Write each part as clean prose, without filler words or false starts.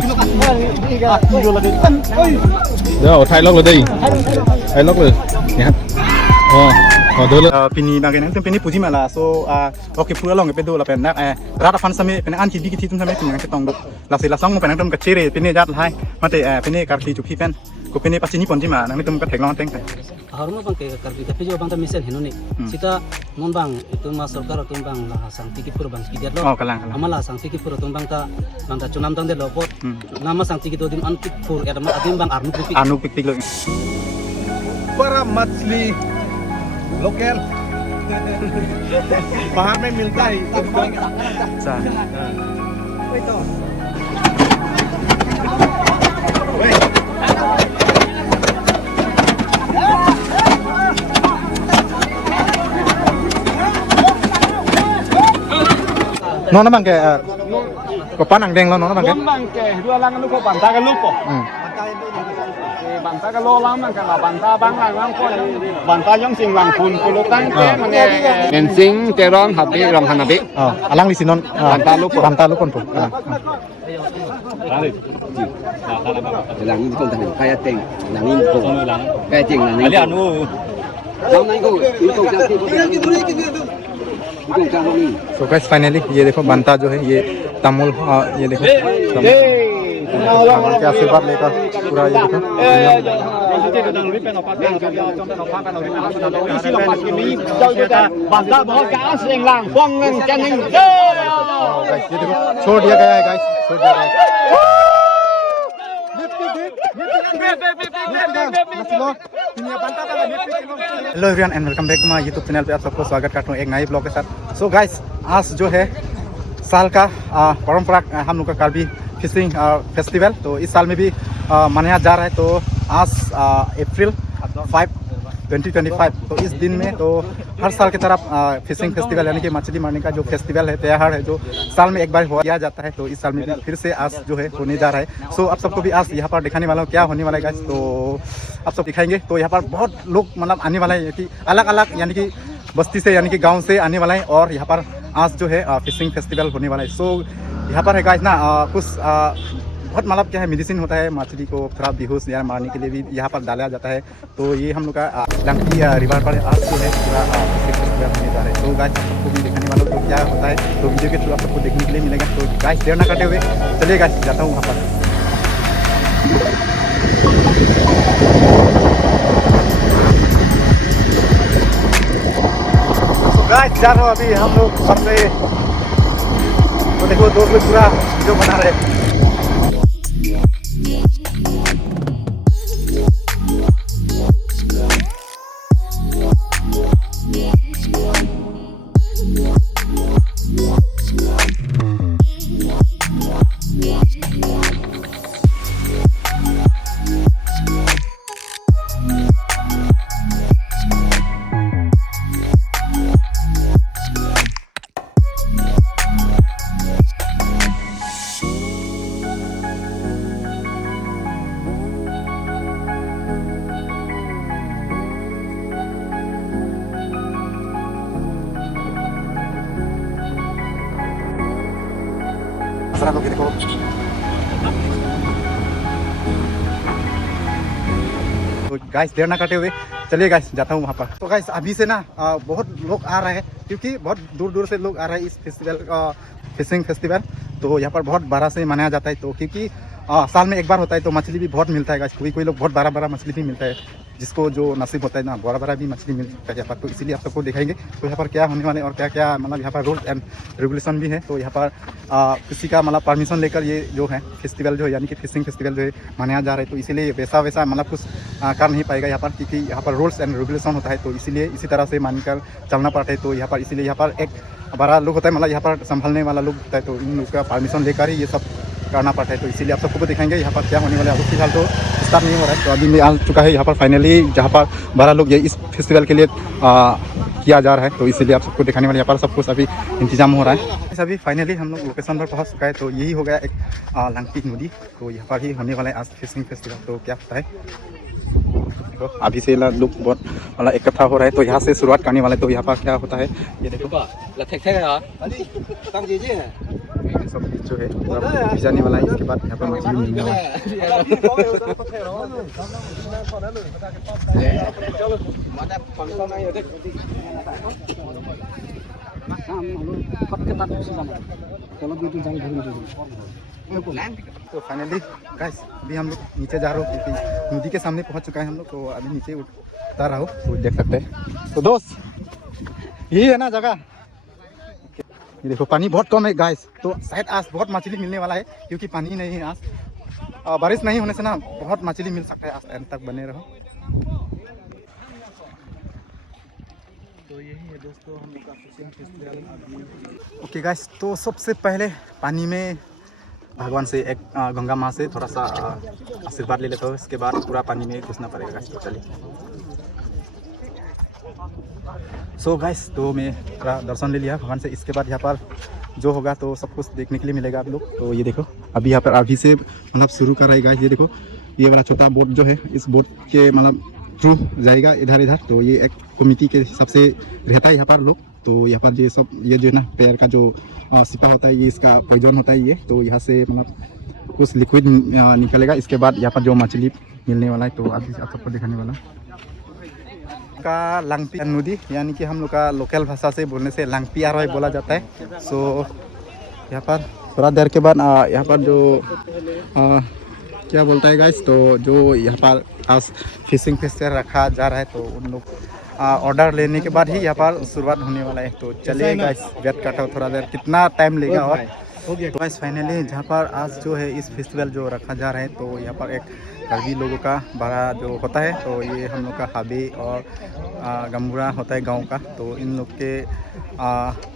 เดี๋ยวถ่ายล็อกเลยดิถ่ายล็อกเลยนี่ครับอ๋อเดี๋ยวเลย pini bagai nanti pini puji malah so oke pura long pedo la penak rata fan sami peni an kidi kiti tum sami pini nang ketong dok la sila song penang tum kecire pini jat hai mate pini karti cupi pen ko pini pasti ni ponji ma nang tum ka thek long teng harusnya bang kayak kartu tapi juga bang tak misal henoni kita non bang itu mas sarkar atau bang lah sang tikit pura bang kidiat lo amalah sang tikit pura tuh bang ta cunam tang de lopot nama sang tikit odim antik pur ada mah adim bang anu pik lo para मछली local बाहर में मिलता है अच्छा nó bằng cái có pan hàng đen lo nó bằng cái bằng cái dua lang lu ko banta ka lu ko banta ka lo lang man ka banta bang lang lang ko banta yang sing lang kun ko lu tang ke man en sing te ron habi ram hanabi alang di sinon banta lu kon po lang ini kau tahu kaya teng lang ini kau kaya teng lang ini lang ini kau So guys finally ये देखो बनता जो है ये तमुल ये देखो क्या आशीर्वाद लेकर पूरा ये देखो छोड़ दिया गया है गाइस छोड़ दिया गया hello everyone and welcome back to my YouTube channel पे आप सबको स्वागत करता हूँ एक नए ब्लॉग के साथ। सो गाइस आज जो है साल का परंपरा हम लोग का कार्बी फिशिंग फेस्टिवल तो इस साल में भी मनाया जा रहा है। तो आज अप्रैल 5 2025 तो इस दिन में तो हर साल की तरफ फिशिंग फेस्टिवल यानी कि मछली मारने का जो फेस्टिवल है त्यौहार है जो साल में एक बार किया जाता है। तो इस साल में भी फिर से आज जो है होने जा रहा है। सो आप सबको भी आज यहाँ पर दिखाने वाला हूँ क्या होने वाला है गाइस। तो आप सब दिखाएंगे। तो यहाँ पर बहुत लोग मतलब आने वाला है कि अलग अलग यानी कि बस्ती से यानी कि गाँव से आने वाला है और यहाँ पर आज जो है फिशिंग फेस्टिवल होने वाला है। सो यहाँ पर है गाइस ना कुछ बहुत मतलब क्या है मेडिसिन होता है मछली को थोड़ा बेहोश या मारने के लिए भी यहाँ पर डाला जाता है। तो ये हम लोग का लंकी रिवर पर आज जो है पूरा होने जा रहा है। तो गाइस सबको भी दिखाने वालों को क्या होता है तो वीडियो के थ्रू आप सबको देखने के लिए मिलेगा। तो गाइस देर ना करते हुए चलिए गाइस जाता हूँ वहाँ पर। तो गाइस जा रहा हूँ अभी हम लोग घर से। तो देखो दोस्त लोग पूरा वीडियो बना रहे हैं। तो गाइस देर ना करते हुए चलिए गाइस जाता हूँ वहाँ पर। तो गाइस अभी से ना बहुत लोग आ रहे हैं क्योंकि बहुत दूर दूर से लोग आ रहे हैं इस फेस्टिवल फिशिंग फेस्टिवल। तो यहाँ पर बहुत बड़ा से मनाया जाता है। तो क्योंकि साल में एक बार होता है तो मछली भी बहुत मिलता है गाइस। कोई लोग बहुत बड़ा मछली भी मिलता है जिसको जो नसीब होता है ना बड़ा भी मछली मिलता है यहाँ पर। तो इसीलिए आप सबको दिखाएंगे तो यहाँ पर क्या होने वाले और क्या क्या मतलब यहाँ पर रूल्स एंड रेगुलेशन भी है। तो यहाँ पर किसी का मतलब परमिशन लेकर ये जो है फेस्टिवल जो है यानी कि फिशिंग फेस्टिवल जो है मनाया जा रहा है। तो इसीलिए वैसा मतलब कुछ कर नहीं पाएगा यहाँ पर क्योंकि यहाँ पर रूल्स एंड रेगुलेशन होता है। तो इसीलिए इसी तरह से मानकर चलना पड़ता है। तो यहाँ पर इसीलिए यहाँ पर एक बड़ा लोग होता है मतलब यहाँ पर संभालने वाला लोग होता है। तो इन लोग का परमिशन लेकर ही ये सब करना पड़ता है। तो इसीलिए आप सबको भी दिखाएंगे यहाँ पर क्या होने वाला है। अभी फिलहाल तो स्टार्ट नहीं हो रहा है। तो अभी मैं आ चुका है यहाँ पर फाइनली जहाँ पर बड़ा लोग ये इस फेस्टिवल के लिए किया जा रहा है। तो इसीलिए आप सबको दिखाने वाले यहाँ पर सब कुछ अभी इंतजाम हो रहा है। अभी फाइनली हम लोग लोकेशन पर पहुँच चुका है। तो यही हो गया एक लंकी नदी। तो यहाँ पर ही होने वाला है आज फिशिंग फेस्टिवल। तो क्या होता है तो अभी से लोग बहुत मतलब इकट्ठा हो रहा है। तो यहाँ से शुरुआत करने वाले। तो यहाँ पर क्या होता है ये देखो सब जो है भिजाने वाला है। इसके बाद यहाँ पर मछली मिलने वाला है। तो फाइनली गाइस अभी हम लोग नीचे जा रहे हो क्योंकि नदी के सामने पहुंच चुका है हम लोग। तो अभी नीचे उतर रहा हो तो देख सकते हैं। तो दोस्त यही है ना जगह। ये देखो पानी बहुत कम है गाइस। तो शायद आज बहुत मछली मिलने वाला है क्योंकि पानी नहीं है आज। बारिश नहीं होने से ना बहुत मछली मिल सकता है। आज एंड तक बने रहो। तो यही है दोस्तों हम लोग का फिशिंग फेस्टिवल। ओके गाइस, तो सबसे पहले पानी में भगवान से एक गंगा माँ से थोड़ा सा आशीर्वाद ले लेता हूँ। इसके बाद पूरा पानी में घुसना पड़ेगा गाइस। तो चलिए। सो गाइस, तो मैं थोड़ा दर्शन ले लिया भगवान से। इसके बाद यहाँ पर जो होगा तो सब कुछ देखने के लिए मिलेगा आप लोग। तो ये देखो अभी यहाँ पर अभी से मतलब शुरू कर रहा है गाइस। ये देखो ये वाला छोटा बोट जो है इस बोट के मतलब थ्रू जाएगा इधर इधर। तो ये एक कमेटी के हिसाब से रहता है यहाँ पर लोग। तो यहाँ पर ये सब ये जो है ना पैर का जो सिपा होता है ये इसका पॉइजन होता है ये। तो यहाँ से मतलब कुछ लिक्विड निकलेगा। इसके बाद यहाँ पर जो मछली मिलने वाला है तो अभी आप सबको दिखाने वाला का लांगपी नदी, यानी कि हम लोग का लोकल भाषा से बोलने से लांगपी बोला जाता है। सो यहाँ पर थोड़ा देर के बाद यहाँ पर जो क्या बोलता है गाइस, तो जो यहाँ पर आज फिशिंग फेस्टिवल रखा जा रहा है तो उन लोग ऑर्डर लेने के बाद ही यहाँ पर शुरुआत होने वाला है। तो चलिए गाइस वेट करता हूँ थोड़ा देर कितना टाइम लेगा। और तो गाइस फाइनली जहाँ पर आज जो है इस फेस्टिवल जो रखा जा रहा है तो यहाँ पर एक कर्बी लोगों का बड़ा जो होता है तो ये हम लोग का हाबी और गम्बुरा होता है गांव का। तो इन लोग के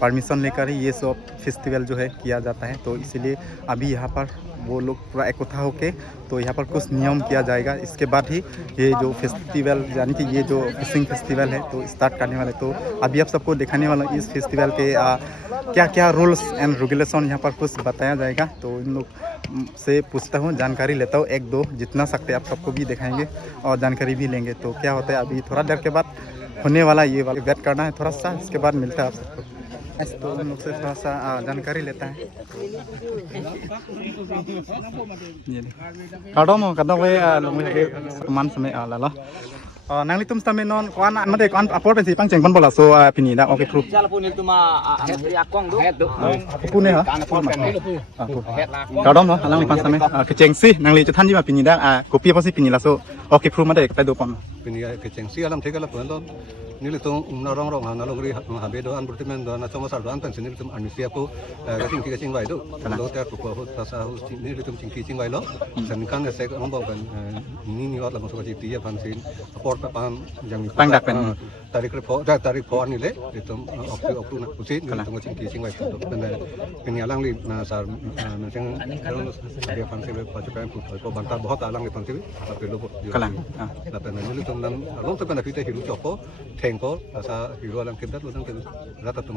परमिशन लेकर ही ये सब फेस्टिवल जो है किया जाता है। तो इसीलिए अभी यहाँ पर वो लोग पूरा इकट्ठा होके तो यहाँ पर कुछ नियम किया जाएगा। इसके बाद ही ये जो फेस्टिवल यानी कि ये जो फिशिंग फेस्टिवल है तो स्टार्ट करने वाले। तो अभी आप सबको दिखाने वाला इस फेस्टिवल के क्या क्या रूल्स एंड रेगुलेशन यहाँ पर कुछ बताया जाएगा। तो इन लोग से पूछता हूँ, जानकारी लेता हूँ, एक दो जितना सकते आप सबको भी दिखाएंगे और जानकारी भी लेंगे। तो क्या होता है अभी थोड़ा देर के बाद होने वाला ये वाला वेट करना है थोड़ा सा। इसके बाद मिलता है आप सबको। तो हम लोग से थोड़ा सा जानकारी लेता है। मन समय ला nangli tum stame non kwan made kwan apor pensi pang chengpan bola so pini da okay proof Jala punil tu mah akong tu. Het tu. pune ha kadom no alang li pan stame ke chengsi nangli chan ji ma pini da kopi apa si pini la so okay proof made ta do pon pini ke chengsi alam thega la pon don nili tu na rong rong ha na longri ha be do an burtimen do na choma sar do an pensi nili tum anisia ko ga sing ki sing vai do do ta ko ko ta sa hu nili tum sing ki sing vai lo san kan se ko ngom kan ni ni wat la so ji ti ya pan sin apor pa pan jang pang dak pen tarik po ni le itu oktu na usi ni tum sing ki sing vai do pini alang li na sar na sing dia pan se pa pa ko bantar bahut alang li pan se pe lo kalang la pen nili tum nam long te pen pite hiru choko ko asa hero alam kita tu nang rata tu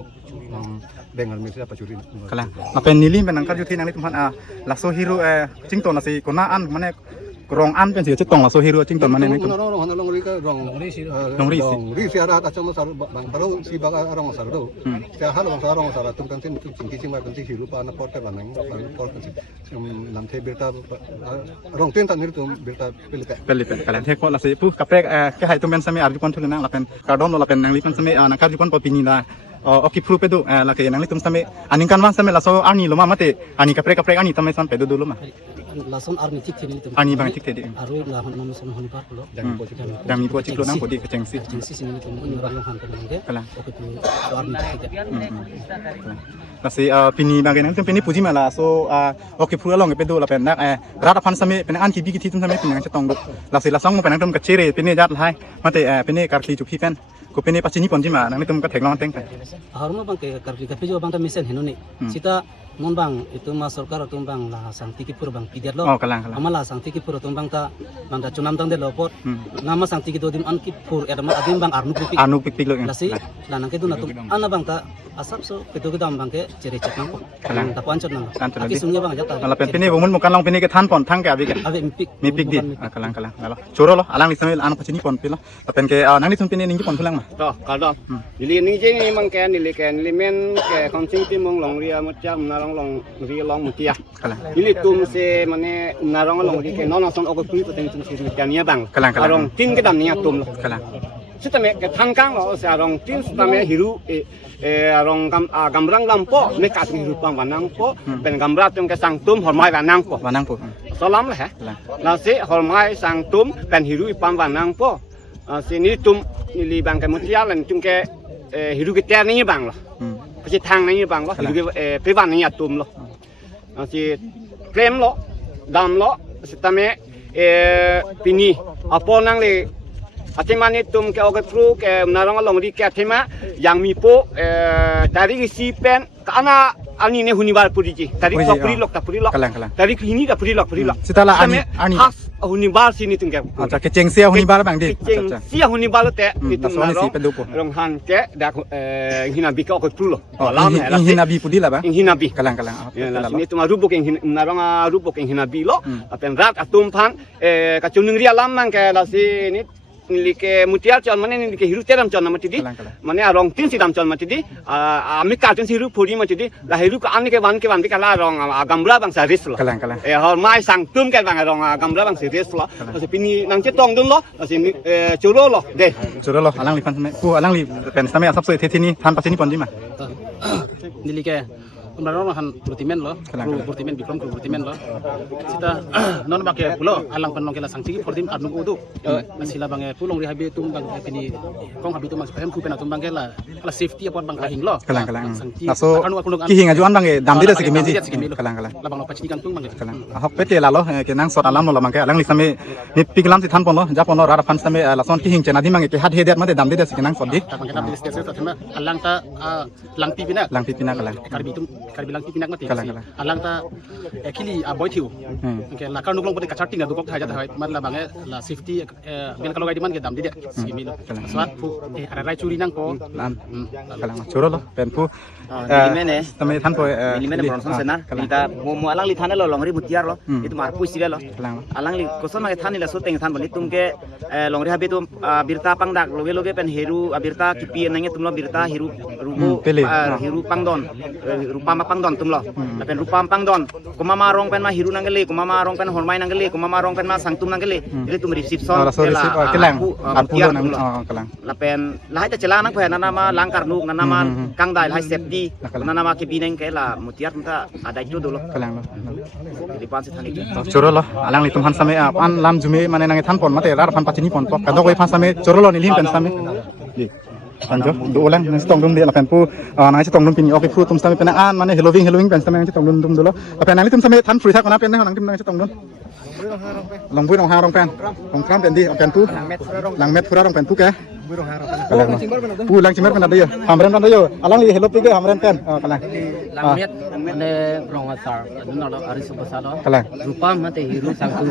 bengal mesti apa curi kalang apa nili menangkar juthi nang tumhan laso hero cington nasi kona an mane rong an pen si cetong laso hero cington mane nang rong ri ka rong ri si ara ta chama sar bang baru si baga rong sar do sia hal bang rong sar tum kan sin tum cing mai kan si hero pa na pot ka banang pot kan si lam the berta rong ten tan ni tum berta pelipe kalang the ko lasi pu kaprek ke hai tum ben same arjupon thule nang lapen kadom lo lapen nang li pen same nakar jupon popini la oki pru pedu la ke nang li tum same aning kan wan same laso ani lo ma mate ani kaprek ani tamai san pedu dulu ma lason army tik thini tum ani bang tik tedi aru la hon nam son honi par lo dami po ciklo nang podi ke cengsi jengsi sini tum ni orang han kan nge kalang oke tu army tik lasi pini bang nang tum pini puji mala so oki pru long pedu la pen nak rata fan same pen an ki bi ki thi tum same pen nang chetong do lasi lasong mo pen nang tum ka chere pini jat hai mate pini karki chupi pen ko pini pachini ponji ma nang tum ka theglong teng harma bang ke karki ka pejo bang ta misen henoni sita mon bang itu ma sarkar tum bang la sang tiki pur bang pidet lo kalang amala sang tiki pur tum bang ta chunam tang de lopot nama sang tiki do dim an ki pur edama adim bang arnu pipik lo lasi lanang ke du na tum ana bang ta asap so ketu ke dam bang ke cere cek nang kalang ta pancot nang aki sungnya bang jata ala pen pini bumun mukan long pini ke than pon thang ke abi ke ave mipik di kalang ngalo choro lo alang li samil an pachini pon pilo pen ke nang li tum pini ning pon pulang ma to kadam nili ni jeng mang ke nili men ke konsing ti mong long ria macam na rong long ri long mutia กำลัง ini tum se mane na rong long ri ke non son ok pui poteng tum se nia bang Kalang. rong tin ke dam nia tum กำลัง sitame ke thang kang lo sa rong tin sitame hiru rong gamrang lampo me ka hiru pang wanang po ben gamra tum ke sang tum hormai wanang po มานั่งปุ๊บ salam lah กำลัง la se hormai sang tum ben hiru pang wanang po sini tum ni li bang ke mutia lan tum ke hiru ke ter ni bang lo อืม પછી thang નહીં bang lo hiru ke pewan ni atum lo si klem lo dam lo sitame pini apo nang le atemani tum ke oke tru ke narang long ri ke atema yang mi po dari si pen kana ani ne hunibar puriji dari Puriji, ko puri lok ta puri lok กำลังกำลัง dari ini da puri lok Sitala ani has hunibar sini tum ke อาจจะเจงเซียวนี่บ้างบางดิ ceng sia hunibar te itu soalnya si pendupo. rong han ke da hina bi ke oke tru lo อ๋อ lam อินนาบีปุดีละบ้าง hina bi กำลัง Ya, lah sini tu rubuk yang narang rubuk yang hinabi lo, apen rat atum pan, kacunung ria lamang ke lah sini nilike mutiar cal mana nilike hiru teram cal nama tidi, mana arong tin sidam cal mati di, amik kalten hiru puri mati di, lah hiru ke ane ke wan ke kala arong gamra bang saris lo, กำลัง hal mai sang tum ke bang arong gamra bang saris lo, lah sini nang cetong dun lo, lah sini curo lo, deh. จุดแล้วอลังลีพันสมัยกูอลังลีเป็นสมัยซับซ้อนที่นี่ทันปัจจุบันดีมั้ย nili ke umrarong han brutimen lo Kalang. brutimen bikrom brutimen lo sita non bake pulo alang panong kela sangti portim arnung udu sila bange pulong rihabi tum bang pini kong habi tum spem ku pena tum bang kela kala safety apot bang kahing lo กำลังกำลัง sangti แล้วโซ่กี่หิงอายุอันบางเอดำดีเลยสิกิเมจิกำลัง la bang lo pachini kan tum bang กำลังฮอกเป็ดเตล่าล้อเกนังสดอลัมโนละมังเกอลังลีสมัยนี่ปีกลามสิทันปนล้อจับปนล้อราพันสมัยละซอนกี่หิงเจนาที่มังเกฮัดเฮเดดมาเดดำดีเลยสิกินังสดดิ ta bang kena bilis desa ta thema alang ta lang pi pina ลังพิพินากำลัง karbi lang pi pina mati Kalang. alang ta ekili boy thiu อืม ke la karnuk long pati kachating na dukok thai jata hai mat la bange la safety bel kalau gaidiman ke dam di de simi lo swat pu ara rai curi nang ko ลามกำลังชูรล้อเป็นผู้สมัยทันปอย Milimene bronson senar kita mo alang li thane lo longri mutiar lo itu mar puisi lo กำลัง alang li koson ma thani la soteng than bali tumke longri habi tum birta pangdak loge pen heru birta kipi nange tumlo birta heru rubo heru pangdon rupa ma pangdon tumlo la pen rupa pangdon kumama rong pen ma heru nangele kumama rong pen hormai nangele kumama rong pen ma sangtum nangele itu tum receive son เราโซ่รีสิบกำลังอันพูดนั่งอ๋อกำลัง la pen la hai ta cela nang phe nana ma langkar nuk nana ma kang dai hai safety nana ma kipi nang ke la mutiar ta ada itu dulu กำลัง di pan se thani Chorolo, alang li tumhan same an lam jume mane nange than pon mate rar phan pachini pon pok kadok wei phan same chorolo ni lim pen same di anjo do ulang nes tong dum de la pen pu na che tong dum pini oke pu tum same pen an mane halloween pen same che tong dum dolo la pen nang li tum same than free thak na pen nang tim nang che tong dum long bui long ha rong pen tong kram pen di pen pu lang met pura rong pen pu ke pu lang chimer pen ada yo hamren pen ada yo alang li hello pi ge hamren pen kalang langmet ane rongasar adun lo aris basalo kalang rupa mate hiru sangtu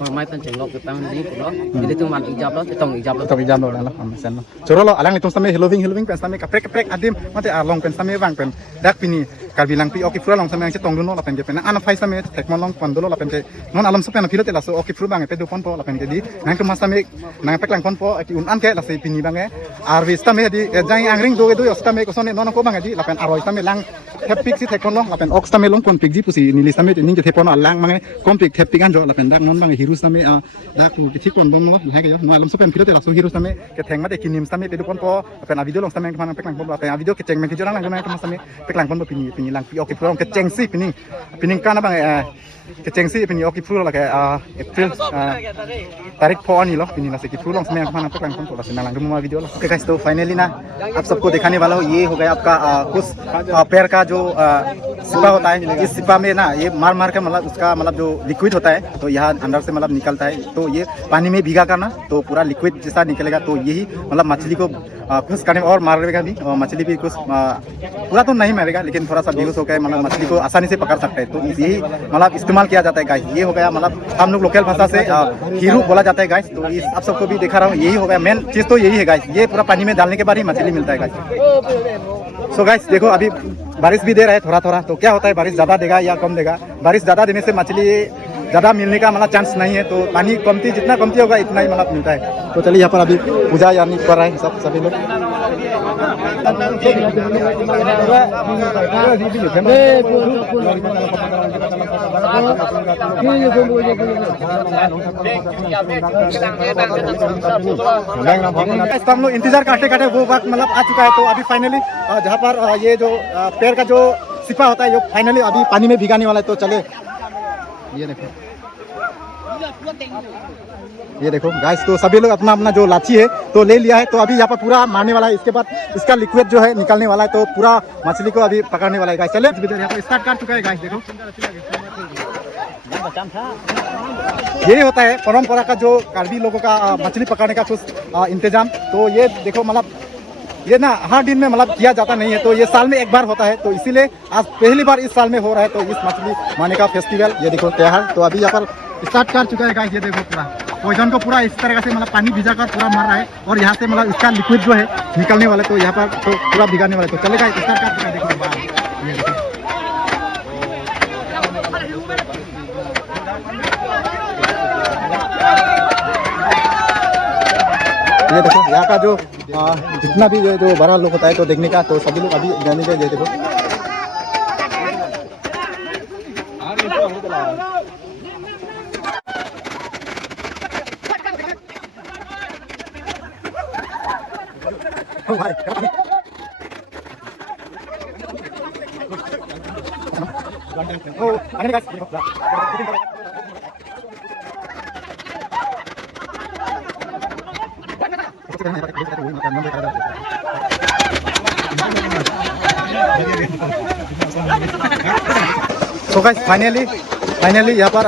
hormai tan cenglok ke pang di pulo jadi tu man ijab lo tong ijab lo tong ijam lo la sen lo chorolo alang li tum same halloween pen same kaprek adim mate long pen same wang pen dak pini kar bilang pi oke pura long same che tong dun lo la pen ke pen an phai same tek mon long pon dolo la pen ke non alam so pen phi te la so oke pura bang pe du pon po la pen ke di nang tum same nang pek lang pon po ki un an ke la se pini bang e arvi same di jang angring do do same ko sone non ko bang di la pen aroi same lang tepik si tek pon long la pen ok same long pon pik di pusi ni li same ni je te pon lang mang kom pik tepik an jo la pen dak non bang hiru same dak tu ki pon bom lo ha ke yo no alam so pen phi te la so hiru same ke theng ma de kinim same pe du pon po pen a video long same kan pek lang pon la pen a video ke cheng men ki jo lang lang ko same pek lang pon po pini lang pi oke pura ke cheng si pini kan bang ke cheng si pini oke pura la ke April तारीख पो आनी लो पिनी ना से कि फूलों में खाना पकड़ने को तो ना लंग मुआ वीडियो लो ओके गाइस तो फाइनली ना आप सबको दिखाने वाला हूँ ये हो गया आपका कुछ पैर का जो सिपा होता है इस सिपा में ना ये मार मार के मतलब उसका मतलब जो लिक्विड होता है तो यहाँ अंदर से मतलब निकलता है तो ये पानी में भीगा करना तो पूरा लिक्विड जैसा निकलेगा तो यही मतलब मछली को खुश करने और मारेगा भी और मछली भी कुछ पूरा तो नहीं मारेगा लेकिन थोड़ा सा बेहोश होकर मतलब मछली को आसानी से पकड़ सकते हैं तो यही मतलब इस्तेमाल किया जाता है गाइस ये हो गया मतलब हम लोग लोकल भाषा से हीरू बोला जाता है गाइस तो इस आप सबको भी दिखा रहा हूँ यही हो गया मेन चीज़ तो यही है गाइस ये पूरा पानी में डालने के बाद ही मछली मिलता है गाइस सो गाइस देखो अभी बारिश भी दे रहा है थोड़ा थोड़ा तो क्या होता है बारिश ज़्यादा देगा या कम देगा बारिश ज़्यादा देने से मछली ज़्यादा मिलने का मतलब चांस नहीं है तो पानी कमती जितना कमती होगा इतना ही मतलब मिलता है तो चलिए यहाँ पर अभी पूजा यानी कर रहे हैं सभी लोग हम लोग इंतजार करते करते वो वक्त मतलब आ चुका है। तो अभी फाइनली जहाँ पर ये जो पैर का जो सिपा होता है ये फाइनली अभी पानी में भिगाने वाला है। तो चले ये देखो गाइस, तो सभी लोग अपना अपना जो लाठी है तो ले लिया है। तो अभी यहाँ पर पूरा मारने वाला है। इसके बाद इसका लिक्विड जो है निकलने वाला है। तो पूरा मछली को अभी पकड़ने वाला है गाइस। चले यहाँ पर स्टार्ट कर चुका है गाइस। देखो यही होता है परंपरा का जो कार्बी लोगों का मछली पकड़ने का कुछ इंतजाम। तो ये देखो मतलब ये ना हर दिन में मतलब किया जाता नहीं है। तो ये साल में एक बार होता है। तो इसीलिए आज पहली बार इस साल में हो रहा है। तो इस मछली मारने का फेस्टिवल ये देखो त्योहार तो अभी यहाँ पर स्टार्ट कर चुका है गाइस। ये देखो पूरा पोइजन को पूरा इस तरह से मतलब पानी भिजा कर पूरा मार रहा है। और यहाँ से मतलब इसका लिक्विड जो है निकलने वाला है। तो यहाँ पर तो पूरा भिगाने वाला है। तो चलेगा स्टार्ट कर चुका है। देखो ये देखो यहाँ का जो जितना भी जो बड़ा लोग होता है तो देखने का तो सभी लोग अभी जाने के ये देखो तो गाइस फाइनली यहाँ पर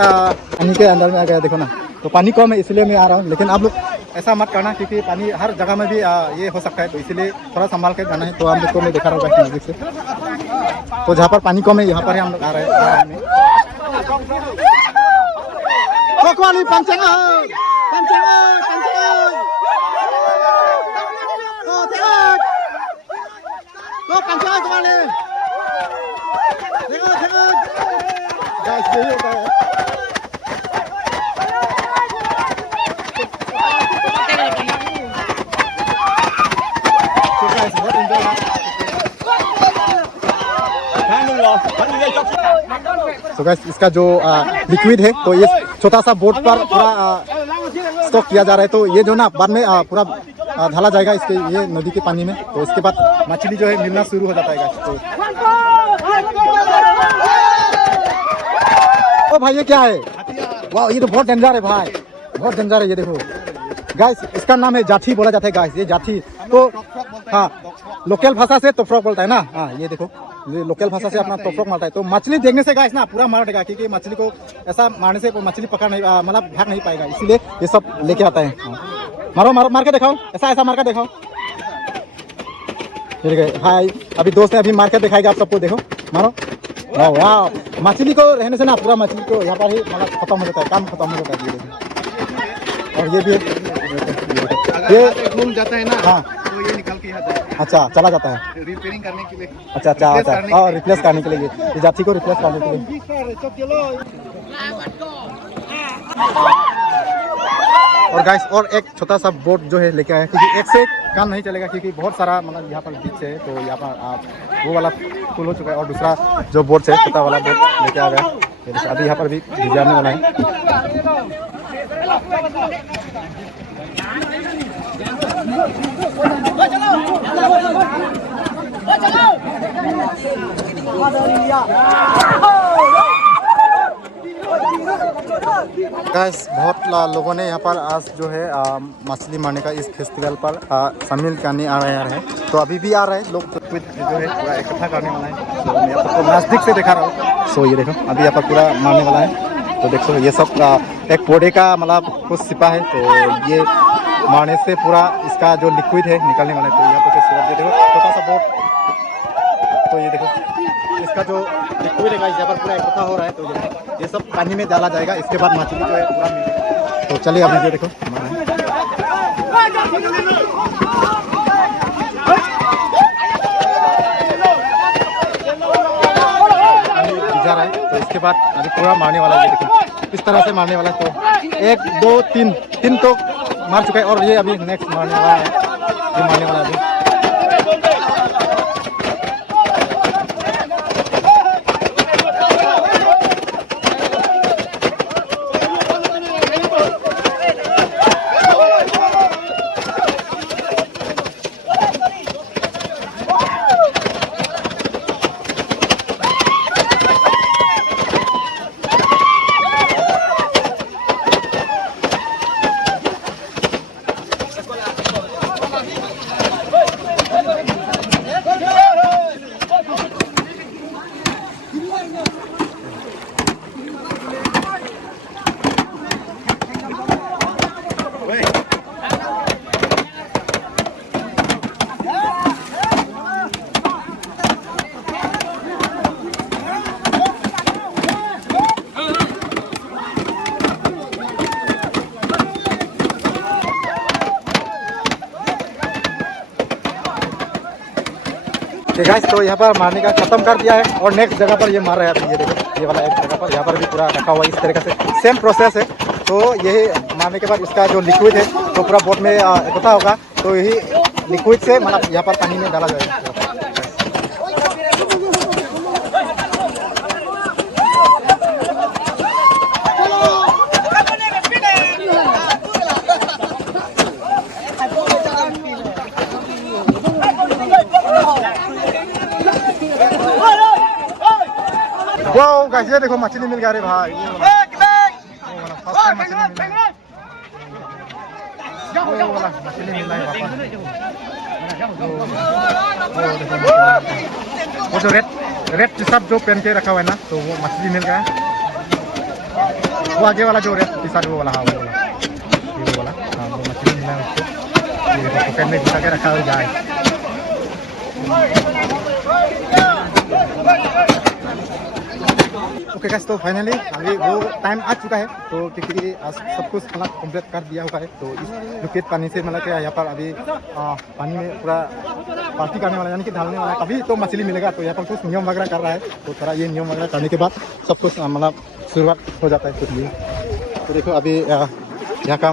पानी के अंदर में आ गया। देखो ना तो पानी कम है इसलिए मैं आ रहा हूँ। लेकिन आप लोग ऐसा मत करना क्योंकि पानी हर जगह में भी ये हो सकता है। तो इसीलिए थोड़ा संभाल के जाना है। तो हम लोग को मैं दिखा रहा हूँ नजदीक से। तो जहाँ पर पानी कम है यहाँ पर ही हम लोग आ रहे हैं। तो गाइस इसका जो लिक्विड है तो ये छोटा सा बोट पर पूरा स्टॉक किया जा रहा है। तो ये जो ना बाद में पूरा ढाला जाएगा इसके ये नदी के पानी में। तो इसके बाद मछली जो है मिलना शुरू हो जाता है गाइस। तो ओ भाई ये क्या है? वाह ये तो बहुत डेंजर है भाई, बहुत डेंजर है। ये देखो गाइस इसका नाम है जाठी बोला जाता है गाइस। ये जाठी तो हाँ लोकल भाषा से तोफ्रॉक बोलता है ना। हाँ ये देखो ये लोकल भाषा से अपना तोफ्रॉक मारता है। तो मछली देखने से गाइस ना पूरा मार देगा क्योंकि मछली को ऐसा मारने से मछली पकड़ नहीं मतलब भाग नहीं पाएगा। इसीलिए ये सब लेके आता है। मारो मारो मार के दिखाओ, ऐसा मार के दिखाओ। ठीक है हाय अभी दोस्त है अभी मार के दिखाएगा आप सबको। देखो मारो वाह मछली को रहने से ना पूरा मछली को यहाँ पर ही मतलब खत्म हो जाता है, काम खत्म हो जाता है। और ये भी ये घूम जाता है ना। हाँ तो ये निकल के आता है। अच्छा चला जाता है रिपेयरिंग करने के लिए। अच्छा और रिप्लेस करने के लिए ये जाति को रिप्लेस करने के लिए। और गाइस और एक छोटा सा बोट जो है लेके आया क्योंकि एक से काम नहीं चलेगा क्योंकि बहुत सारा मतलब यहाँ पर बीच है। तो यहाँ पर वो वाला फुल हो चुका है और दूसरा जो बोट है छोटा वाला बोट लेके आ गया। अभी यहाँ पर भी भिजाने वाला है। गाइस बहुत लोगों ने यहाँ पर आज जो है मछली मारने का इस फेस्टिवल पर शामिल करने आ रहे हैं। तो अभी भी आ रहे हैं लोग जो है पूरा इकट्ठा करने वाला है। तो मैं आपको नजदीक से दिखा रहा हूँ। सो ये देखो अभी यहाँ पर पूरा मारने वाला है। तो देखो ये सब एक पौधे का मतलब कुछ सिपा है। तो ये मारने से पूरा इसका जो लिक्विड है निकलने वाला है। तो यहाँ पर ये देखो छोटा सा बोट। तो ये देखो इसका जो लिक्विड है यहाँ पर पूरा इकट्ठा हो रहा है। तो ये सब पानी में डाला जाएगा। इसके बाद मछली जो है पूरा मिलेगा। तो चलिए अभी ये देखो जा रहा है। तो इसके बाद अभी पूरा मारने वाला है। देखो इस तरह से मारने वाला है। तो 1 2 3 तो मार चुका है और ये अभी नेक्स्ट मारने वाला है। ये मारने वाला है अभी। ओके गाइस, तो यहाँ पर मारने का खत्म कर दिया है और नेक्स्ट जगह पर ये मार रहा है। ये देखो, ये वाला एक जगह पर यहाँ पर भी पूरा रखा हुआ है इस तरीके से, सेम प्रोसेस है। तो यही मारने के बाद इसका जो लिक्विड है तो पूरा बोट में इकट्ठा होगा, तो यही लिक्विड से मतलब यहाँ पर पानी में डाला जाएगा। वाओ गाइस, ये देखो मछली मिल गया रे भाई, ये वाला फर्स्ट टाइम मछली मिल रहा है, वो वाला मछली मिल रहा है पापा। वो जो रेड टी शर्ट जो पहन के रखा हुआ है ना, तो वो मछली मिल गया है। वो आगे वाला जो रेड टी शर्ट वो वाला, हाँ वो वाला, ये वाला, हाँ वो मछली मिल रहा है उसको। ये देखो पहन में घुसा के रखा हुआ है। ओके गाइस, तो फाइनली अभी वो टाइम आ चुका है, तो क्योंकि सब कुछ मतलब कंप्लीट कर दिया हुआ है। तो इस लिक्विड पानी से मतलब क्या यहाँ पर अभी पानी में पूरा पार्टी करने वाला यानी कि ढालने वाला है, तभी तो मछली मिलेगा। तो यहाँ पर कुछ नियम वगैरह कर रहा है, तो थोड़ा ये नियम वगैरह करने के बाद सब कुछ मतलब शुरुआत हो जाता है कुछ भी। तो देखो अभी यहाँ का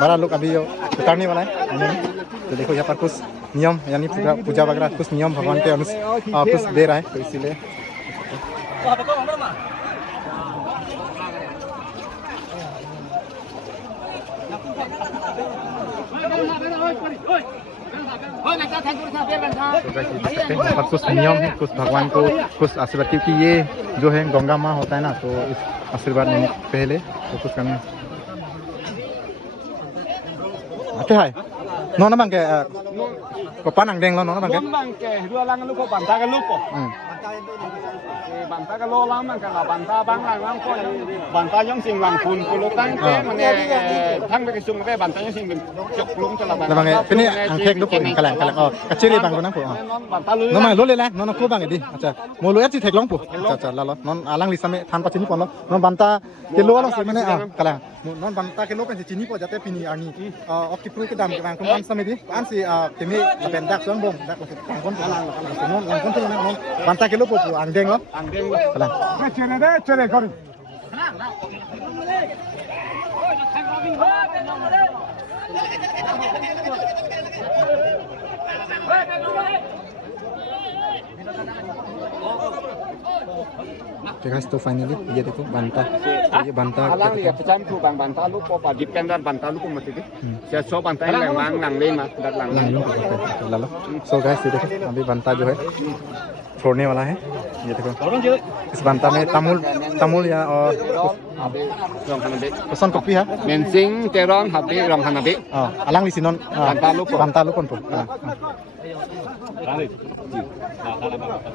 बड़ा लोग अभी उतारने वाला है। तो देखो यहाँ पर कुछ नियम यानी पूजा वगैरह कुछ नियम भगवान के अनुसार कुछ दे रहा है, तो इसीलिए पर कुछ नियम है, कुछ भगवान को कुछ आशीर्वाद, क्योंकि ये जो है गंगा माँ होता है ना, तो इस आशीर्वाद लेने पहले तो कुछ करना क्या है नोना बंगे को पानंग देंग लो नोना बंगे dua lang lu ko banta ka lu ko banta ka lo lang man ka banta bang lang lang ko banta yang sing lang kun ko lu tang ke mane thang be sung be banta yang sing chok lung cho la bang ini angkek lu ko kalang oh kecil bang nang ko banta lu no ma lo le la no ko bang di acha mo lo ati thek long pu acha la lo non alang li same than pa chini pon lo non banta ke lo lang se mane kalang non banta ke lo pen chini po jate pini ani ok pru ke dam bang ko man same di an si kemi ben dak suang bong dak kon non lang kon tu non banta ke lo pu ang deng lo kalang chere de chere kor ठीक है। तो finally ये देखो बनता, ये बनता alang ya pecam tu bang banta lu po pa dipendar banta lu ko mati di ya so banta yang mang nang le ma dar lang ला लो। So guys ये देखो अभी बनता जो है छोड़ने वाला है। ये देखो इस बनता में तमुल या और rong hanabe पसंद कॉपी है mensing teron habi rong hanabe अलग ली सिनोन बनता लो कौन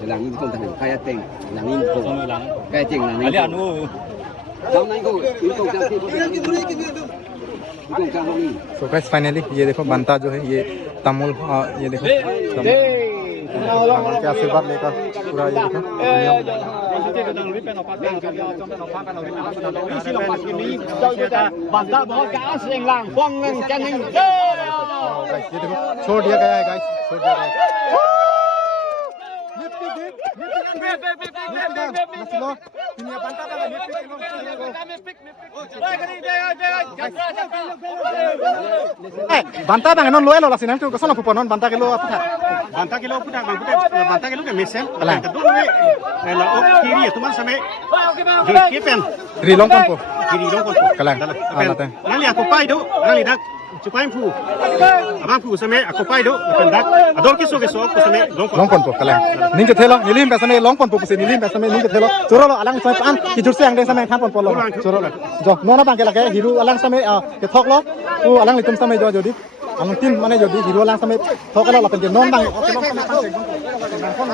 Lang ini kau tahu, kaya teng, lang ini kau, kaya teng lang ini. Kau naik kau, ini kau jangan tipu, kau jangan ini. So guys finally ये देखो बनता जो है ये तमुल, ये देखो भगवान के आशीर्वाद लेकर पूरा ये देखो ये देखो छोड़ दिया गया है गाइस, छोड़ दिया गया है। banta bang non loelo la sinan tu ko sono puponon banta ke lo apa banta ke lo puta banta ke lo ke mesen la la ok kiri tu man same jo kepen ri long kon po kiri long kon kalang alate nali aku pai do nali dak cupai pu abang pu same aku pai do pendak ador ke so ko same long kon po kalang ning ke thelo nilim ba same long kon po se nilim ba same ning ke thelo choro lo alang sai pan ki jur se ang deng same khan pon po lo choro lo jo nona bang ke la ke hiru alang same ke thok lo u alang litum same jo jodi ang tin mane jodi hiru alang same thok lo la pen non bang ok long same pan